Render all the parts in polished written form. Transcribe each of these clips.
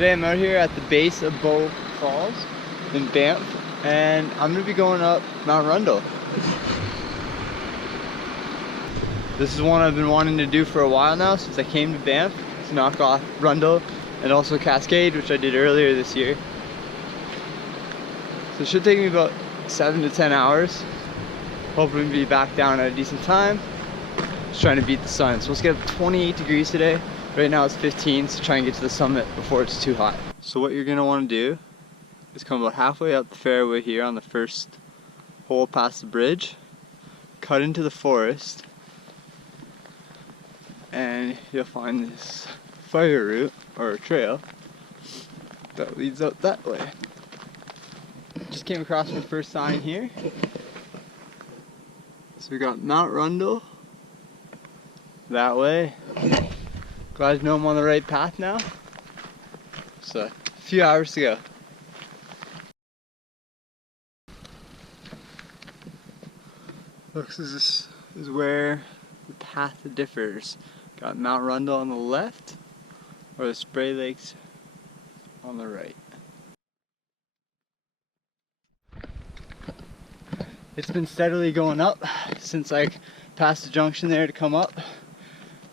Today I'm out here at the base of Bow Falls in Banff, and I'm going to be going up Mount Rundle. This is one I've been wanting to do for a while now, since I came to Banff to knock off Rundle and also Cascade, which I did earlier this year. So it should take me about 7 to 10 hours. Hoping to be back down at a decent time. Just trying to beat the sun. So let's get up to 28 degrees today. Right now it's 15, so try and get to the summit before it's too hot. So what you're going to want to do is come about halfway up the fairway here on the first hole past the bridge, cut into the forest, and you'll find this fire route, or a trail, that leads out that way. Just came across my first sign here. So we got Mount Rundle that way. Glad to know I'm on the right path now. So a few hours to go. Looks as this is where the path differs. Got Mount Rundle on the left, or the Spray Lakes on the right. It's been steadily going up since I passed the junction there to come up.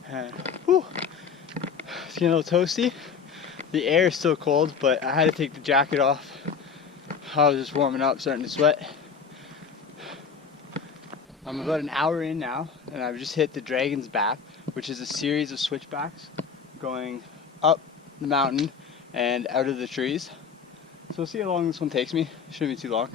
And whew, it's getting a little toasty. The air is still cold, but I had to take the jacket off. I was just warming up, starting to sweat. I'm about an hour in now, and I've just hit the Dragon's Back, which is a series of switchbacks going up the mountain and out of the trees. So we'll see how long this one takes me. Shouldn't be too long.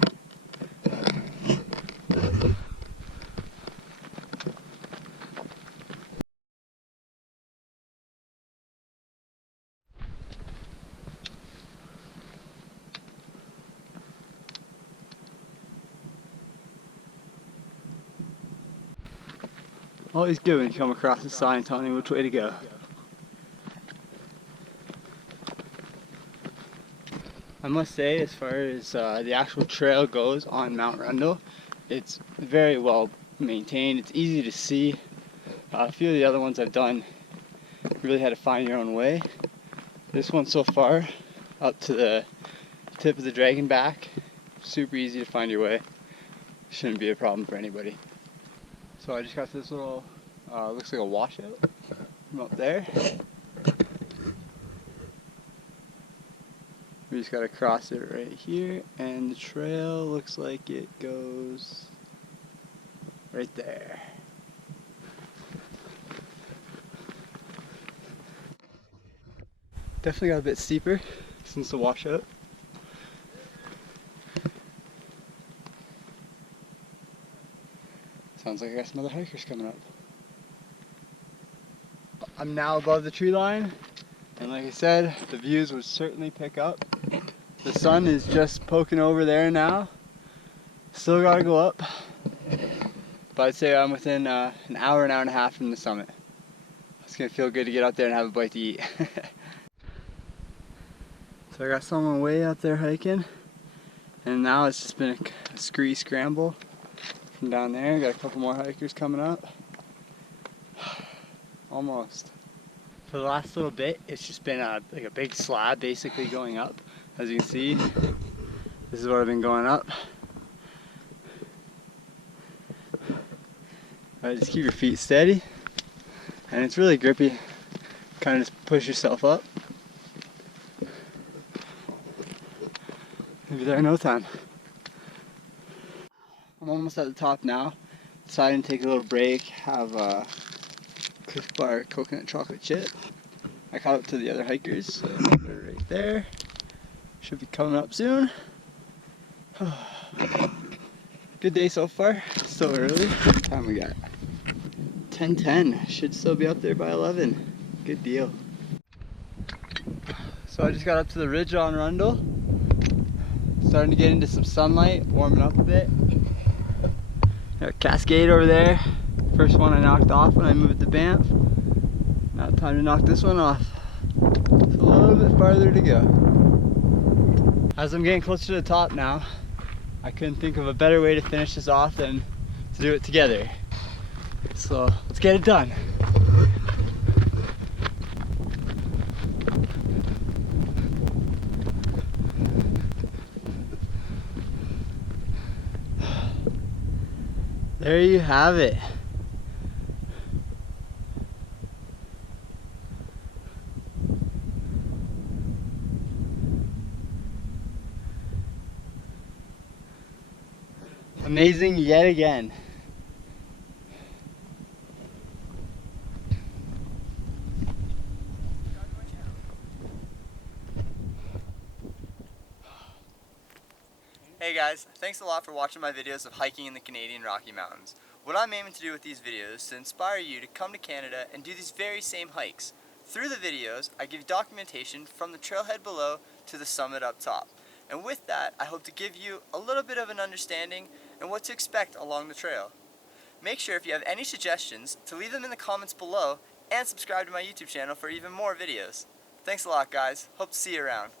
Always good when you come across a sign telling you which way to go. I must say, as far as the actual trail goes on Mount Rundle, it's very well maintained. It's easy to see. A few of the other ones I've done, you really had to find your own way. This one so far, up to the tip of the Dragon Back, super easy to find your way. Shouldn't be a problem for anybody. So I just got this little, looks like a washout from up there. We just gotta cross it right here, and the trail looks like it goes right there. Definitely got a bit steeper since the washout. Sounds like I got some other hikers coming up. I'm now above the tree line, and like I said, the views would certainly pick up. The sun is just poking over there now. Still gotta go up, but I'd say I'm within an hour and a half from the summit. It's gonna feel good to get up there and have a bite to eat. So I got someone way out there hiking, and now it's just been a scree scramble from down there. Got a couple more hikers coming up. Almost. For the last little bit, it's just been like a big slab basically going up. As you can see, this is what I've been going up. Just keep your feet steady, and it's really grippy. Kind of just push yourself up. You'll be there in no time. I'm almost at the top now. Decided to take a little break, have a Cliff Bar coconut chocolate chip. I caught up to the other hikers, so they're right there. Should be coming up soon. Good day so far. Still early. What time we got? 10:10. Should still be up there by 11. Good deal. So I just got up to the ridge on Rundle. Starting to get into some sunlight, warming up a bit. Got Cascade over there. First one I knocked off when I moved to Banff. Now time to knock this one off. It's a little bit farther to go. As I'm getting closer to the top now, I couldn't think of a better way to finish this off than to do it together. So let's get it done. There you have it. Amazing yet again. Hey guys, thanks a lot for watching my videos of hiking in the Canadian Rocky Mountains. What I'm aiming to do with these videos is to inspire you to come to Canada and do these very same hikes. Through the videos, I give documentation from the trailhead below to the summit up top. And with that, I hope to give you a little bit of an understanding and what to expect along the trail. Make sure if you have any suggestions to leave them in the comments below and subscribe to my YouTube channel for even more videos. Thanks a lot guys, hope to see you around.